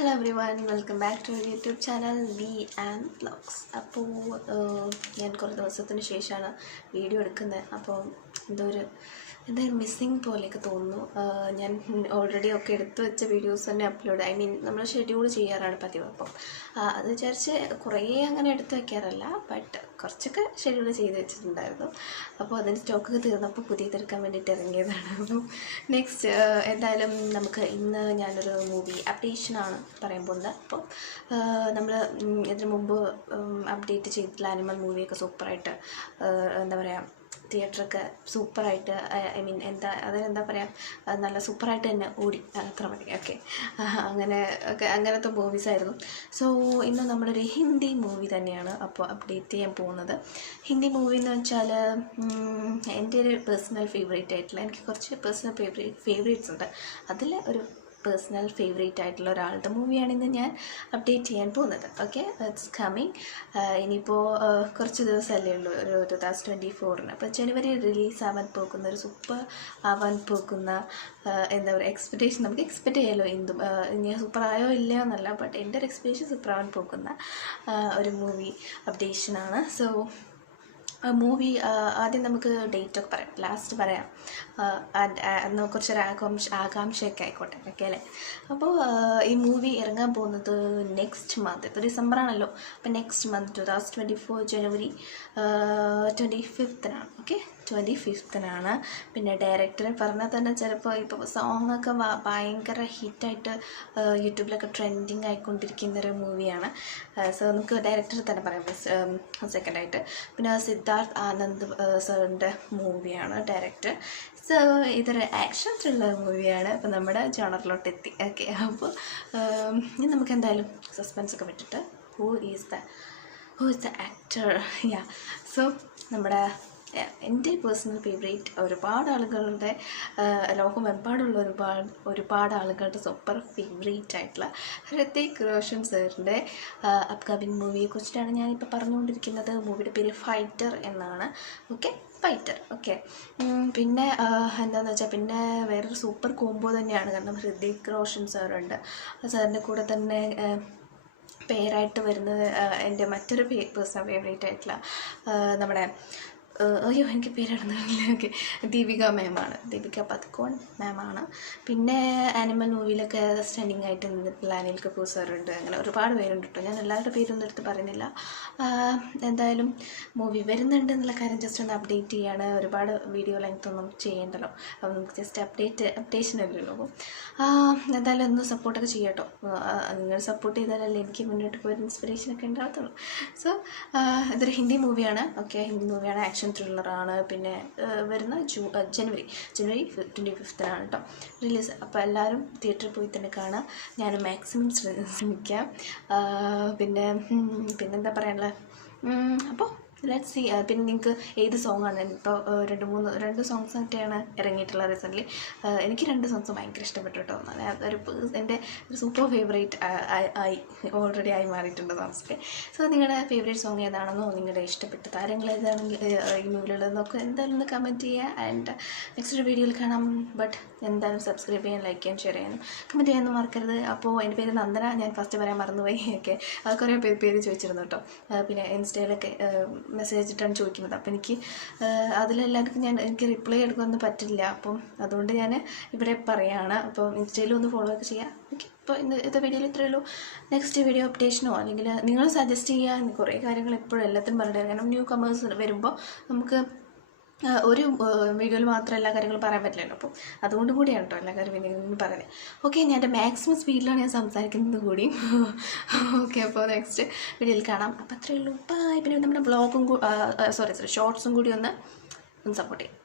Hello everyone, welcome back to our YouTube channel V and Vlogs. അപ്പോൾ ഞാൻ കുറേ ദിവസത്തിന് ശേഷമാണ് വീഡിയോ എടുക്കുന്നത്. അപ്പോൾ എന്തായാലും മിസ്സിങ് പോലെയൊക്കെ തോന്നുന്നു. ഞാൻ ഓൾറെഡി ഒക്കെ എടുത്തു വെച്ച വീഡിയോസ് തന്നെ അപ്ലോഡ് നമ്മൾ ഷെഡ്യൂൾ ചെയ്യാറാണ് പതിവ്. അപ്പം അത് വിചാരിച്ച് കുറേ അങ്ങനെ എടുത്തു വയ്ക്കാറല്ല, ബട്ട് കുറച്ചൊക്കെ ഷെഡ്യൂൾ ചെയ്ത് വെച്ചിട്ടുണ്ടായിരുന്നു. അപ്പോൾ അതിൻ്റെ സ്റ്റോക്കൊക്കെ തീർന്നപ്പോൾ പുതിയതെടുക്കാൻ വേണ്ടിയിട്ട് ഇറങ്ങിയതാണ്. അപ്പോൾ നെക്സ്റ്റ് എന്തായാലും നമുക്ക് ഇന്ന് ഞാനൊരു മൂവി അപ്ഡേഷനാണ് പറയാൻ പോകുന്നത്. അപ്പോൾ നമ്മൾ ഇതിനു മുമ്പ് അപ്ഡേറ്റ് ചെയ്തിട്ടുള്ള ആനിമൽ മൂവിയൊക്കെ സൂപ്പറായിട്ട് എന്താ പറയുക, തിയേറ്ററൊക്കെ സൂപ്പറായിട്ട് അതിനെന്താ പറയുക, നല്ല സൂപ്പറായിട്ട് തന്നെ ഓടി, അത്ര മതി. അങ്ങനത്തെ മൂവീസായിരുന്നു. സോ ഇന്ന് നമ്മളൊരു ഹിന്ദി മൂവി തന്നെയാണ് അപ്പോൾ അപ്ഡേറ്റ് ചെയ്യാൻ പോകുന്നത്. ഹിന്ദി മൂവി എന്ന് വെച്ചാൽ എൻ്റെ ഒരു പേഴ്സണൽ ഫേവറേറ്റ് ആയിട്ടുള്ള, എനിക്ക് കുറച്ച് പേഴ്സണൽ ഫേവറേറ്റ്സ് ഉണ്ട്. അതിൽ ഒരു പേഴ്സണൽ ഫേവറേറ്റ് ആയിട്ടുള്ള ഒരാളുടെ മൂവിയാണ് ഇന്ന് ഞാൻ അപ്ഡേറ്റ് ചെയ്യാൻ പോകുന്നത്. Okay, it's coming. ഇനിയിപ്പോൾ കുറച്ച് ദിവസമല്ലേ ഉള്ളൂ, ഒരു 2024. അപ്പോൾ ജനുവരി റിലീസ് ആവാൻ പോകുന്ന ഒരു സൂപ്പർ ആവാൻ പോകുന്ന എന്താ പറയുക, എക്സ്പെക്റ്റേഷൻ നമുക്ക് എക്സ്പെക്റ്റ് ചെയ്യാമല്ലോ. ഇനി സൂപ്പറായോ ഇല്ലയോ എന്നല്ല, ബട്ട് എൻ്റെ ഒരു എക്സ്പെക്റ്റേഷൻ സൂപ്പറാവാൻ പോകുന്ന ഒരു മൂവി അപ്ഡേഷനാണ്. സോ മൂവി ആദ്യം നമുക്ക് ഡേറ്റൊക്കെ പറയാം, ലാസ്റ്റ് പറയാം. കുറച്ചൊരു ആകാംക്ഷയൊക്കെ ആയിക്കോട്ടെ. ഓക്കെ അല്ലേ? അപ്പോൾ ഈ മൂവി ഇറങ്ങാൻ പോകുന്നത് നെക്സ്റ്റ് മന്ത്, ഇപ്പോൾ ഡിസംബറാണല്ലോ. അപ്പോൾ നെക്സ്റ്റ് മന്ത് 2024 ജനുവരി 25th. Okay, 25th. പിന്നെ ഡയറക്ടർ പറഞ്ഞാൽ തന്നെ ചിലപ്പോൾ ഇപ്പോൾ സോങ്ങൊക്കെ ഭയങ്കര ഹിറ്റായിട്ട് യൂട്യൂബിലൊക്കെ ട്രെൻഡിങ് ആയിക്കൊണ്ടിരിക്കുന്നൊരു മൂവിയാണ്. സോ നമുക്ക് ഡയറക്ടർ തന്നെ പറയാം സെക്കൻഡായിട്ട്. പിന്നെ സിദ്ധാർത്ഥ് ആനന്ദ് സാറിൻ്റെ മൂവിയാണ് ഡയറക്ടർ. സോ ഇതൊരു ആക്ഷൻ ത്രില്ലർ മൂവിയാണ്. അപ്പോൾ നമ്മുടെ ജോണറിലോട്ട് എത്തി. ഓക്കെ, അപ്പോൾ ഇനി നമുക്ക് എന്തായാലും സസ്പെൻസൊക്കെ വിട്ടിട്ട് who is the actor. So നമ്മുടെ എൻ്റെ പേഴ്സണൽ ഫേവറേറ്റ്, ഒരുപാട് ആളുകളുടെ ലോകമെമ്പാടുള്ള ഒരുപാട് ആളുകളുടെ സൂപ്പർ ഫേവറേറ്റ് ആയിട്ടുള്ള ഹൃതിക് റോഷൻ സാറിൻ്റെ അപ്കമിങ് മൂവിയെക്കുറിച്ചിട്ടാണ് ഞാനിപ്പോൾ പറഞ്ഞുകൊണ്ടിരിക്കുന്നത്. മൂവിയുടെ പേര് ഫൈറ്റർ എന്നാണ്. Okay, fighter. ഓക്കെ, പിന്നെ എന്താണെന്ന് വെച്ചാൽ പിന്നെ വേറൊരു സൂപ്പർ കോംബോ തന്നെയാണ്. കാരണം ഹൃതിക് റോഷൻ സാറുണ്ട്, സാറിൻ്റെ കൂടെ തന്നെ പേരായിട്ട് വരുന്നത് എൻ്റെ മറ്റൊരു പേഴ്സണൽ ഫേവറേറ്റ് ആയിട്ടുള്ള നമ്മുടെ എനിക്ക് പേരിടുന്നില്ല. ഓക്കെ, ദീപിക മാമാണ്, ദീപിക പദുക്കോൺ മാമാണ്. പിന്നെ ആനിമൽ മൂവിയിലൊക്കെ സ്റ്റണ്ടിങ് ആയിട്ട് നിന്നിട്ടുള്ള അനിൽ കപൂർ സാറുണ്ട്. അങ്ങനെ ഒരുപാട് പേരുണ്ട് കേട്ടോ. ഞാൻ എല്ലാവരുടെ പേരൊന്നും എടുത്ത് പറയുന്നില്ല. എന്തായാലും മൂവി വരുന്നുണ്ട് എന്നുള്ള കാര്യം ജസ്റ്റ് ഒന്ന് അപ്ഡേറ്റ് ചെയ്യാണ്. ഒരുപാട് വീഡിയോ ലെങ്ത് ഒന്നും ചെയ്യേണ്ടല്ലോ, അപ്പോൾ നമുക്ക് ജസ്റ്റ് അപ്ഡേഷൻ അല്ലല്ലോ. അപ്പോൾ എന്തായാലും ഒന്ന് സപ്പോർട്ടൊക്കെ ചെയ്യാം കേട്ടോ. നിങ്ങൾ സപ്പോർട്ട് ചെയ്താലല്ലേ എനിക്ക് മുന്നോട്ട് പോയൊരു ഇൻസ്പിറേഷനൊക്കെ ഉണ്ടാകത്തുള്ളൂ. സോ ഇതൊരു ഹിന്ദി മൂവിയാണ്. ഓക്കെ, ഹിന്ദി മൂവിയാണ്, ആക്ഷൻ ത്രില്ലറാണ്. പിന്നെ വരുന്ന ജനുവരി 25th കേട്ടോ റിലീസ്. അപ്പോൾ എല്ലാവരും തിയേറ്ററിൽ പോയി തന്നെ കാണാം. ഞാൻ മാക്സിമം ശ്രമിക്കാം. പിന്നെന്താ പറയാനുള്ളത്, അപ്പോൾ ലെറ്റ്സ് സീ. പിന്നെ നിങ്ങൾക്ക് ഏത് സോങ്ങാണ് ഇപ്പോൾ രണ്ട് സോങ്സ് ഒക്കെയാണ് ഇറങ്ങിയിട്ടുള്ള റീസെൻ്റ്ലി. എനിക്ക് 2 സോങ്സ് ഭയങ്കര ഇഷ്ടപ്പെട്ടു കേട്ടോ. എൻ്റെ ഒരു സൂപ്പർ ഫേവറേറ്റ് ഓൾറെഡി ആയി മാറിയിട്ടുണ്ട് സോങ്സൊക്കെ. സോ നിങ്ങളുടെ ഫേവറേറ്റ് സോങ് ഏതാണെന്നോ നിങ്ങളുടെ ഇഷ്ടപ്പെട്ട താരങ്ങൾ ഏതാണെങ്കിൽ ഈ മൂവിലുള്ളതെന്നൊക്കെ എന്തായാലും ഒന്ന് കമൻറ്റ് ചെയ്യുക. ആൻഡ് നെക്സ്റ്റ് വീഡിയോയിൽ കാണാം. ബട്ട് എന്തായാലും സബ്സ്ക്രൈബ് ചെയ്യാൻ, ലൈക്ക് ചെയ്യാൻ, ഷെയർ ചെയ്യാനും കമൻറ്റ് ചെയ്യാനൊന്നും മറക്കരുത്. അപ്പോൾ എൻ്റെ പേര് നന്ദന, ഞാൻ ഫസ്റ്റ് പറയാൻ മറന്നുപോയി. ഓക്കെ, കുറേ പേര് ചോദിച്ചിരുന്നു കേട്ടോ. പിന്നെ ഇൻസ്റ്റയിലൊക്കെ മെസ്സേജ് ഇട്ടാണ് ചോദിക്കുന്നത്. അപ്പോൾ അതിലെല്ലാവർക്കും എനിക്ക് റിപ്ലൈ എടുക്കാനൊന്നും പറ്റില്ല. അപ്പം അതുകൊണ്ട് ഞാൻ ഇവിടെ പറയുകയാണ്. അപ്പോൾ ഇൻസ്റ്റയിലും ഒന്ന് ഫോളോ ഒക്കെ ചെയ്യാം. ഓക്കെ, അപ്പോൾ ഇന്നത്തെ വീഡിയോയിൽ ഇത്രയേ ഉള്ളൂ. നെക്സ്റ്റ് വീഡിയോ അപ്ഡേഷനോ അല്ലെങ്കിൽ നിങ്ങൾ സജസ്റ്റ് ചെയ്യുക. കുറേ കാര്യങ്ങൾ എപ്പോഴും എല്ലാത്തിനും പറഞ്ഞിട്ട്, കാരണം ന്യൂ കമേഴ്സ് വരുമ്പോൾ നമുക്ക് ഒരു വീഡിയോയിൽ മാത്രം എല്ലാ കാര്യങ്ങളും പറയാൻ പറ്റില്ലല്ലോ. അപ്പോൾ അതുകൊണ്ട് കൂടിയാണ് കേട്ടോ എല്ലാ കാര്യം പറയുന്നത്. ഓക്കെ, ഞാൻ എൻ്റെ മാക്സിമം സ്പീഡിലാണ് ഞാൻ സംസാരിക്കുന്നത് കൂടി. ഓക്കെ, അപ്പോൾ നെക്സ്റ്റ് വീഡിയോയിൽ കാണാം. അപ്പോൾ അത്രയേ ഉള്ളൂ. ബൈ. പിന്നെ നമ്മുടെ ബ്ലോഗും ഷോർട്സും കൂടി ഒന്ന് സപ്പോർട്ട് ചെയ്യും.